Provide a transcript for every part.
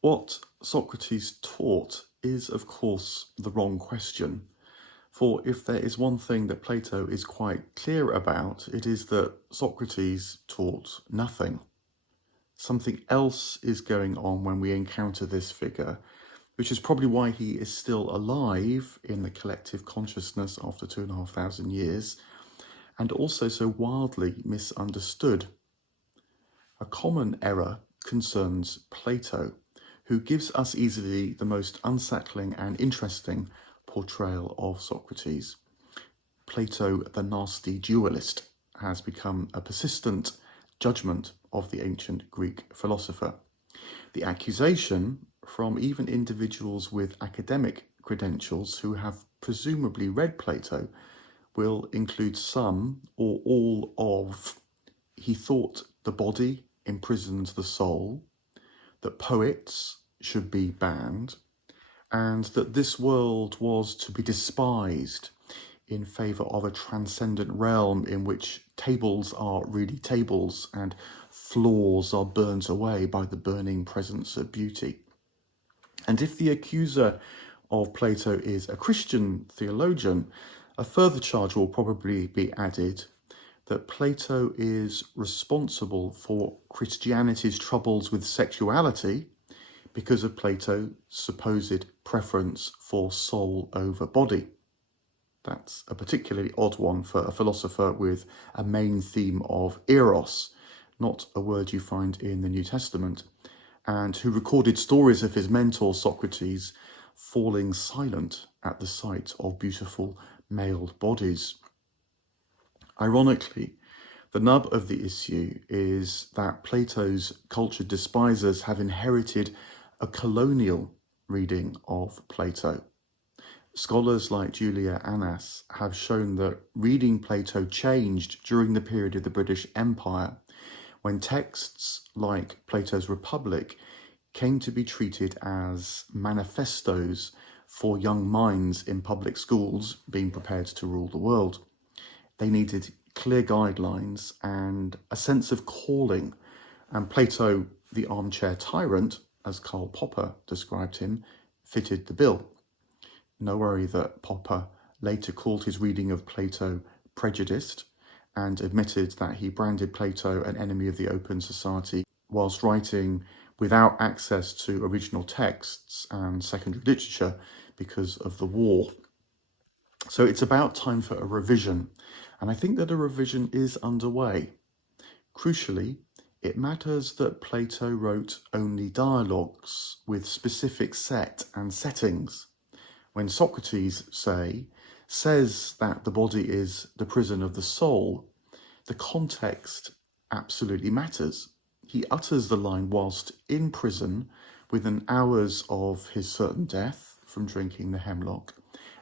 What Socrates taught is, of course, the wrong question. For if there is one thing that Plato is quite clear about, it is that Socrates taught nothing. Something else is going on when we encounter this figure, which is probably why he is still alive in the collective consciousness after 2,500 years, and also so wildly misunderstood. A common error concerns Plato, who gives us easily the most unsettling and interesting portrayal of Socrates. Plato, the nasty dualist, has become a persistent judgment of the ancient Greek philosopher. The accusation from even individuals with academic credentials who have presumably read Plato will include some or all of: he thought the body imprisons the soul, that poets should be banned, and that this world was to be despised in favour of a transcendent realm in which tables are really tables and floors are burnt away by the burning presence of beauty. And if the accuser of Plato is a Christian theologian, a further charge will probably be added that Plato is responsible for Christianity's troubles with sexuality because of Plato's supposed preference for soul over body. That's a particularly odd one for a philosopher with a main theme of eros, not a word you find in the New Testament, and who recorded stories of his mentor Socrates falling silent at the sight of beautiful male bodies. Ironically, the nub of the issue is that Plato's cultured despisers have inherited a colonial reading of Plato. Scholars like Julia Annas have shown that reading Plato changed during the period of the British Empire, when texts like Plato's Republic came to be treated as manifestos for young minds in public schools being prepared to rule the world. They needed clear guidelines and a sense of calling, and Plato, the armchair tyrant, as Karl Popper described him, fitted the bill. No worry that Popper later called his reading of Plato prejudiced and admitted that he branded Plato an enemy of the open society whilst writing without access to original texts and secondary literature because of the war. So it's about time for a revision, and I think that a revision is underway. Crucially, it matters that Plato wrote only dialogues with specific set and settings. When Socrates, says that the body is the prison of the soul, the context absolutely matters. He utters the line whilst in prison within hours of his certain death from drinking the hemlock,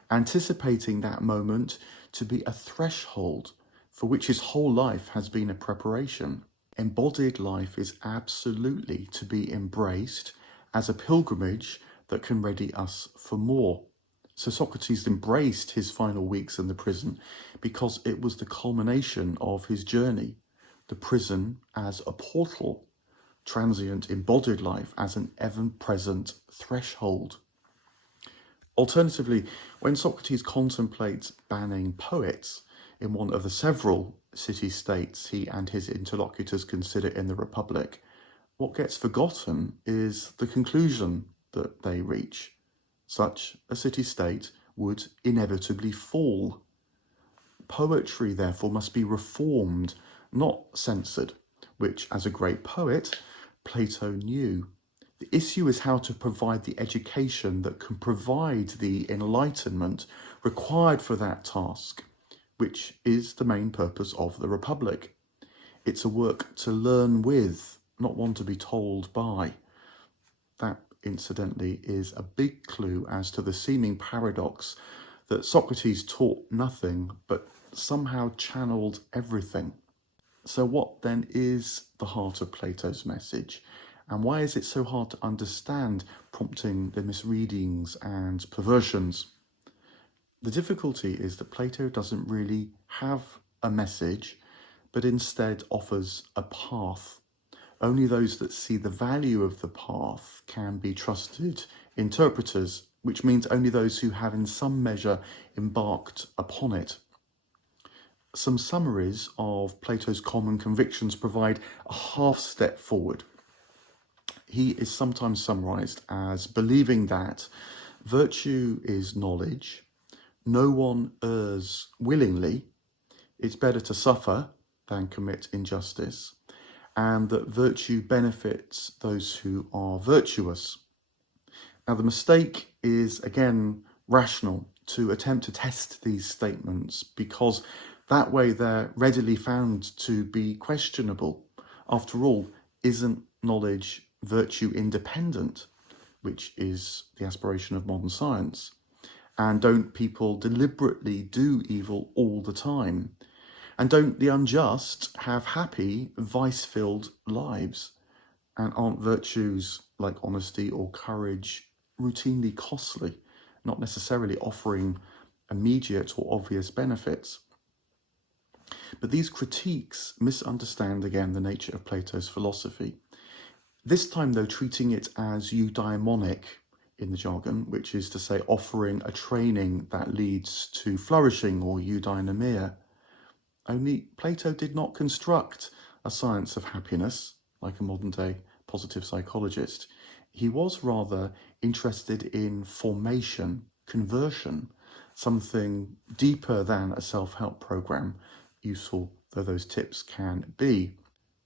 anticipating that moment to be a threshold for which his whole life has been a preparation. Embodied life is absolutely to be embraced as a pilgrimage that can ready us for more. So Socrates embraced his final weeks in the prison because it was the culmination of his journey, the prison as a portal, transient embodied life as an ever-present threshold. Alternatively, when Socrates contemplates banning poets in one of the several city-states he and his interlocutors consider in the Republic, what gets forgotten is the conclusion that they reach. Such a city-state would inevitably fall. Poetry, therefore, must be reformed, not censored, which, as a great poet, Plato knew. The issue is how to provide the education that can provide the enlightenment required for that task, which is the main purpose of the Republic. It's a work to learn with, not one to be told by. That, incidentally, is a big clue as to the seeming paradox that Socrates taught nothing but somehow channeled everything. So what then is the heart of Plato's message? And why is it so hard to understand, prompting the misreadings and perversions? The difficulty is that Plato doesn't really have a message, but instead offers a path. Only those that see the value of the path can be trusted interpreters, which means only those who have in some measure embarked upon it. Some summaries of Plato's common convictions provide a half step forward. He is sometimes summarized as believing that virtue is knowledge, no one errs willingly, it's better to suffer than commit injustice, and that virtue benefits those who are virtuous. Now, the mistake is, again, rational to attempt to test these statements because that way they're readily found to be questionable. After all, isn't knowledge virtue independent, which is the aspiration of modern science? And don't people deliberately do evil all the time? And don't the unjust have happy, vice-filled lives? And aren't virtues like honesty or courage routinely costly, not necessarily offering immediate or obvious benefits? But these critiques misunderstand again the nature of Plato's philosophy. This time, though, treating it as eudaimonic in the jargon, which is to say offering a training that leads to flourishing, or eudaimonia. Only Plato did not construct a science of happiness like a modern day positive psychologist. He was rather interested in formation, conversion, something deeper than a self-help program, useful though those tips can be.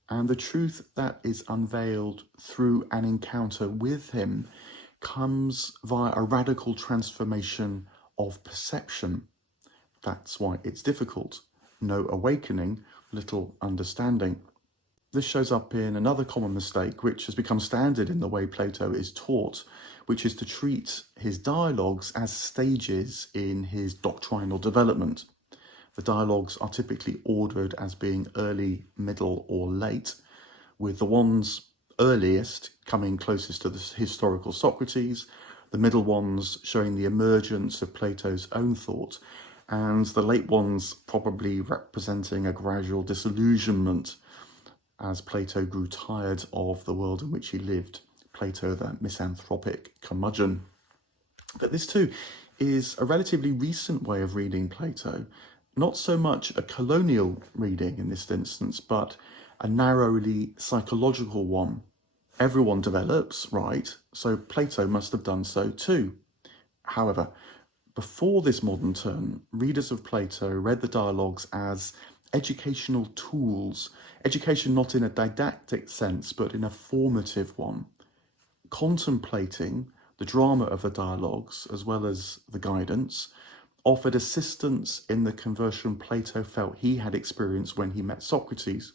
And the truth that is unveiled through an encounter with him comes via a radical transformation of perception. That's why it's difficult. No awakening, little understanding. This shows up in another common mistake, which has become standard in the way Plato is taught, which is to treat his dialogues as stages in his doctrinal development. The dialogues are typically ordered as being early, middle, or late, with the ones earliest coming closest to the historical Socrates, the middle ones showing the emergence of Plato's own thought, and the late ones probably representing a gradual disillusionment as Plato grew tired of the world in which he lived. Plato, the misanthropic curmudgeon. But this too is a relatively recent way of reading Plato, not so much a colonial reading in this instance, but a narrowly psychological one. Everyone develops, right? So Plato must have done so too. However, before this modern turn, readers of Plato read the dialogues as educational tools, education not in a didactic sense, but in a formative one, contemplating the drama of the dialogues as well as the guidance, offered assistance in the conversion Plato felt he had experienced when he met Socrates.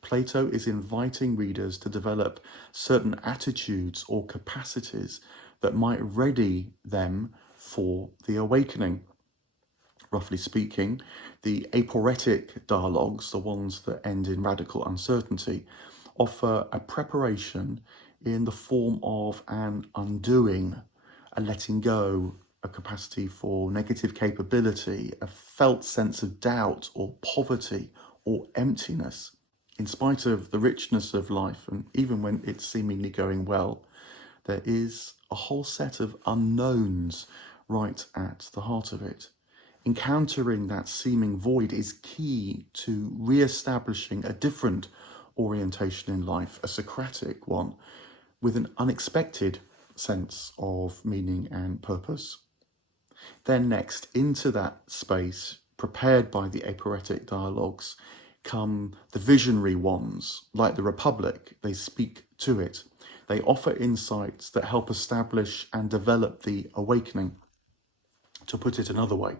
Plato is inviting readers to develop certain attitudes or capacities that might ready them for the awakening. Roughly speaking, the aporetic dialogues, the ones that end in radical uncertainty, offer a preparation in the form of an undoing, a letting go, a capacity for negative capability, a felt sense of doubt or poverty or emptiness. In spite of the richness of life, and even when it's seemingly going well, there is a whole set of unknowns right at the heart of it. Encountering that seeming void is key to re-establishing a different orientation in life, a Socratic one, with an unexpected sense of meaning and purpose. Then next, into that space, prepared by the aporetic dialogues, come the visionary ones, like the Republic. They speak to it. They offer insights that help establish and develop the awakening. To put it another way,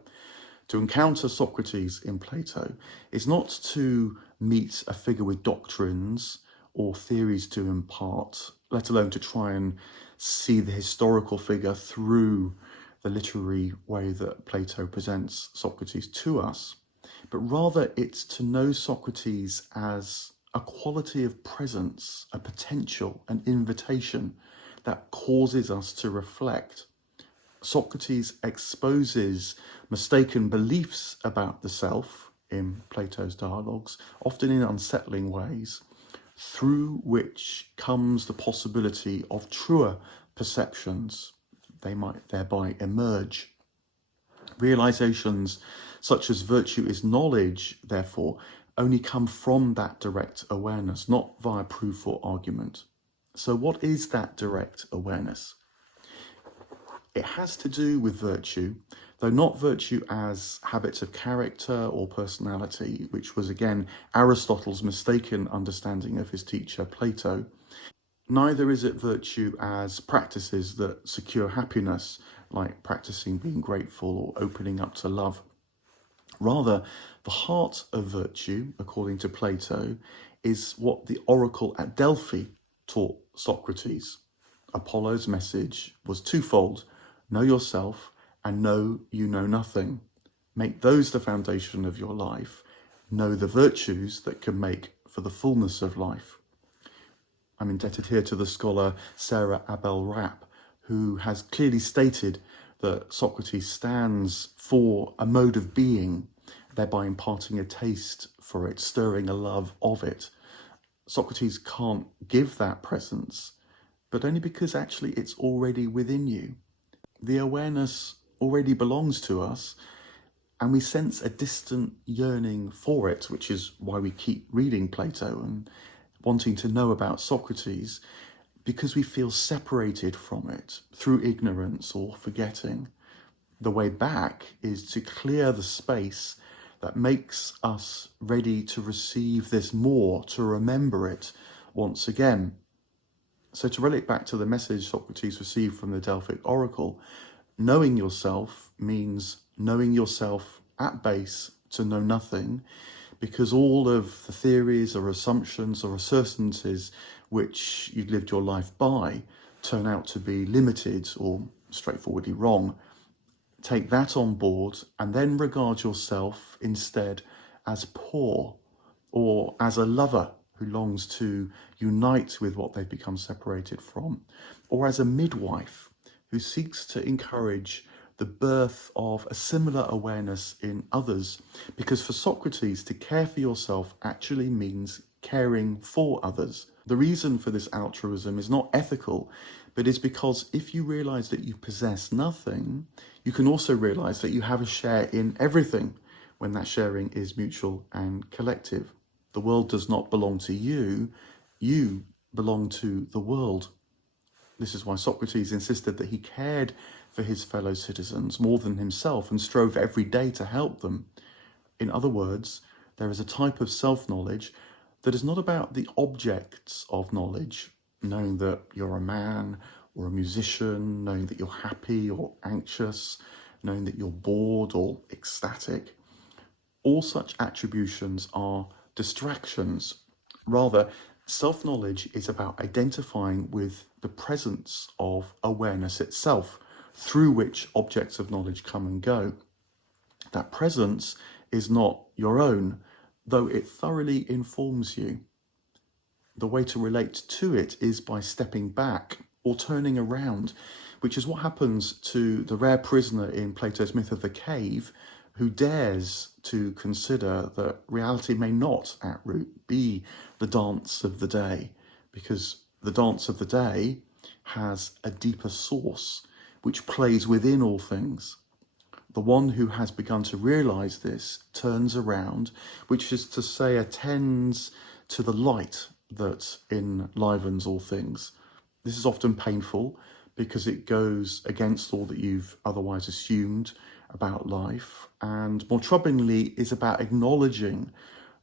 to encounter Socrates in Plato is not to meet a figure with doctrines or theories to impart, let alone to try and see the historical figure through the literary way that Plato presents Socrates to us, but rather it's to know Socrates as a quality of presence, a potential, an invitation that causes us to reflect. Socrates exposes mistaken beliefs about the self in Plato's dialogues, often in unsettling ways, through which comes the possibility of truer perceptions. They might thereby emerge. Realizations such as virtue is knowledge, therefore, only come from that direct awareness, not via proof or argument. So what is that direct awareness? It has to do with virtue, though not virtue as habits of character or personality, which was again Aristotle's mistaken understanding of his teacher Plato. Neither is it virtue as practices that secure happiness, like practicing being grateful or opening up to love. Rather, the heart of virtue, according to Plato, is what the oracle at Delphi taught Socrates. Apollo's message was twofold: know yourself and know you know nothing. Make those the foundation of your life. Know the virtues that can make for the fullness of life. I'm indebted here to the scholar Sarah Abel-Rapp, who has clearly stated that Socrates stands for a mode of being, thereby imparting a taste for it, stirring a love of it. Socrates can't give that presence, but only because actually it's already within you. The awareness already belongs to us, and we sense a distant yearning for it, which is why we keep reading Plato and wanting to know about Socrates, because we feel separated from it through ignorance or forgetting. The way back is to clear the space that makes us ready to receive this more, to remember it once again. So to relate back to the message Socrates received from the Delphic oracle, knowing yourself means knowing yourself at base to know nothing, because all of the theories or assumptions or certainties which you've lived your life by turn out to be limited or straightforwardly wrong. Take that on board and then regard yourself instead as poor, or as a lover who longs to unite with what they've become separated from, or as a midwife who seeks to encourage the birth of a similar awareness in others. Because for Socrates, to care for yourself actually means caring for others. The reason for this altruism is not ethical, but is because if you realize that you possess nothing, you can also realize that you have a share in everything when that sharing is mutual and collective. The world does not belong to you, you belong to the world. This is why Socrates insisted that he cared for his fellow citizens more than himself and strove every day to help them. In other words, there is a type of self-knowledge that is not about the objects of knowledge, knowing that you're a man or a musician, knowing that you're happy or anxious, knowing that you're bored or ecstatic. All such attributions are distractions. Rather, self-knowledge is about identifying with the presence of awareness itself, through which objects of knowledge come and go. That presence is not your own, though it thoroughly informs you. The way to relate to it is by stepping back or turning around, which is what happens to the rare prisoner in Plato's myth of the cave, who dares to consider that reality may not at root be the dance of the day, because the dance of the day has a deeper source which plays within all things. The one who has begun to realize this turns around, which is to say attends to the light that enlivens all things. This is often painful because it goes against all that you've otherwise assumed about life, and more troublingly is about acknowledging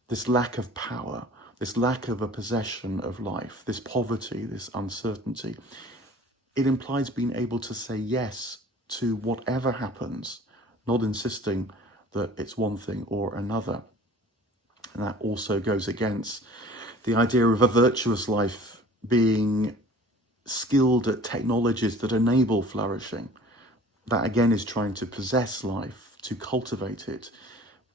this lack of power, this lack of a possession of life, this poverty, this uncertainty. It implies being able to say yes to whatever happens, not insisting that it's one thing or another. And that also goes against the idea of a virtuous life being skilled at technologies that enable flourishing. That again is trying to possess life, to cultivate it,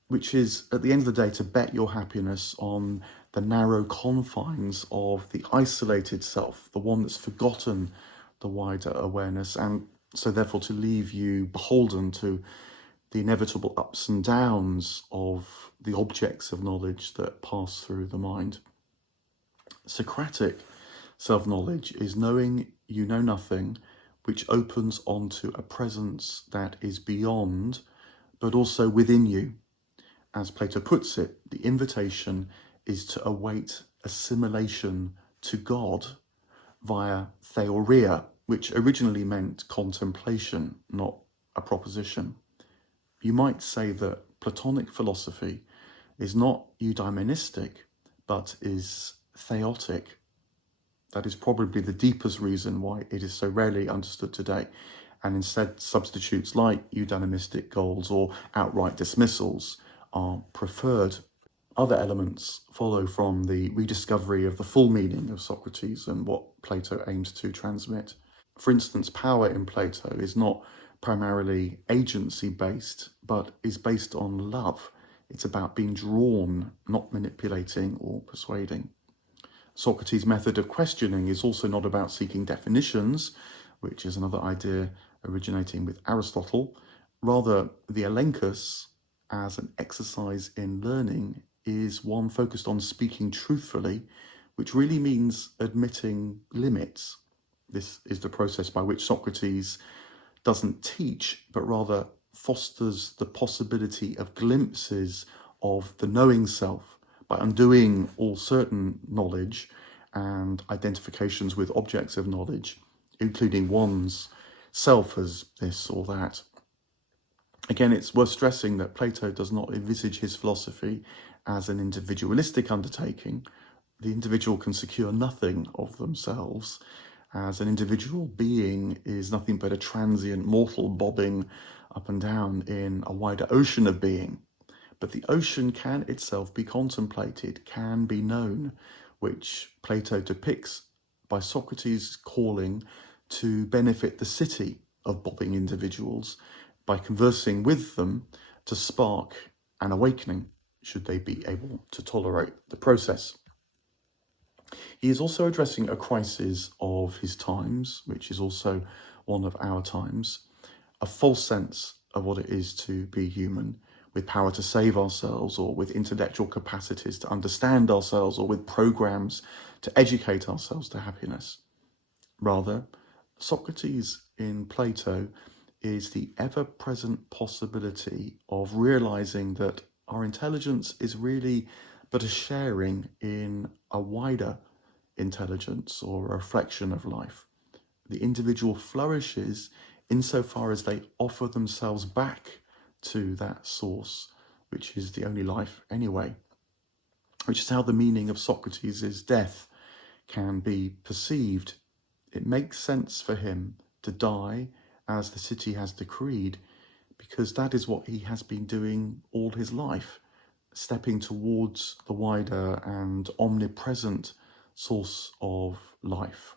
which is at the end of the day to bet your happiness on the narrow confines of the isolated self, the one that's forgotten the wider awareness, and so therefore to leave you beholden to the inevitable ups and downs of the objects of knowledge that pass through the mind. Socratic self-knowledge is knowing you know nothing, which opens onto a presence that is beyond, but also within you. As Plato puts it, the invitation is to await assimilation to God via theoria, which originally meant contemplation, not a proposition. You might say that Platonic philosophy is not eudaimonistic, but is theotic. That is probably the deepest reason why it is so rarely understood today, and instead substitutes like eudaimonistic goals or outright dismissals are preferred. Other elements follow from the rediscovery of the full meaning of Socrates and what Plato aims to transmit. For instance, power in Plato is not primarily agency based, but is based on love. It's about being drawn, not manipulating or persuading. Socrates' method of questioning is also not about seeking definitions, which is another idea originating with Aristotle. Rather, the elenchus, as an exercise in learning, is one focused on speaking truthfully, which really means admitting limits. This is the process by which Socrates doesn't teach, but rather fosters the possibility of glimpses of the knowing self by undoing all certain knowledge and identifications with objects of knowledge, including one's self as this or that. Again, it's worth stressing that Plato does not envisage his philosophy as an individualistic undertaking. The individual can secure nothing of themselves, as an individual being is nothing but a transient mortal bobbing up and down in a wider ocean of being. But the ocean can itself be contemplated, can be known, which Plato depicts by Socrates calling to benefit the city of bobbing individuals by conversing with them to spark an awakening, should they be able to tolerate the process. He is also addressing a crisis of his times, which is also one of our times, a false sense of what it is to be human, with power to save ourselves, or with intellectual capacities to understand ourselves, or with programs to educate ourselves to happiness. Rather, Socrates in Plato is the ever-present possibility of realizing that our intelligence is really but a sharing in a wider intelligence or a reflection of life. The individual flourishes insofar as they offer themselves back to that source, which is the only life anyway, which is how the meaning of Socrates' death can be perceived. It makes sense for him to die as the city has decreed, because that is what he has been doing all his life, stepping towards the wider and omnipresent source of life,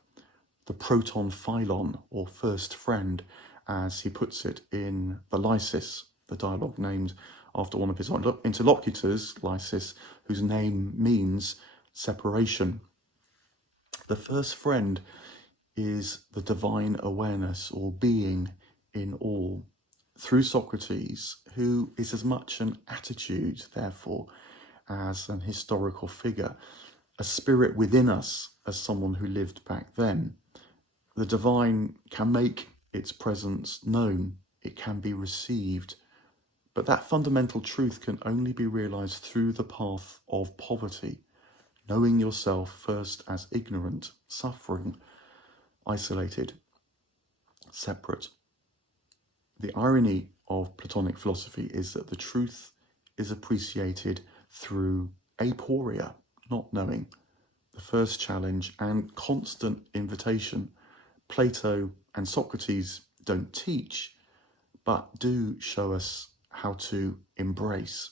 the proton phylon, or first friend, as he puts it in the Lysis, the dialogue named after one of his interlocutors, Lysis, whose name means separation. The first friend is the divine awareness or being in all, through Socrates, who is as much an attitude, therefore, as an historical figure, a spirit within us as someone who lived back then. The divine can make its presence known, it can be received, but that fundamental truth can only be realized through the path of poverty, knowing yourself first as ignorant, suffering, isolated, separate. The irony of Platonic philosophy is that the truth is appreciated through aporia, not knowing, the first challenge and constant invitation. Plato and Socrates don't teach, but do show us how to embrace.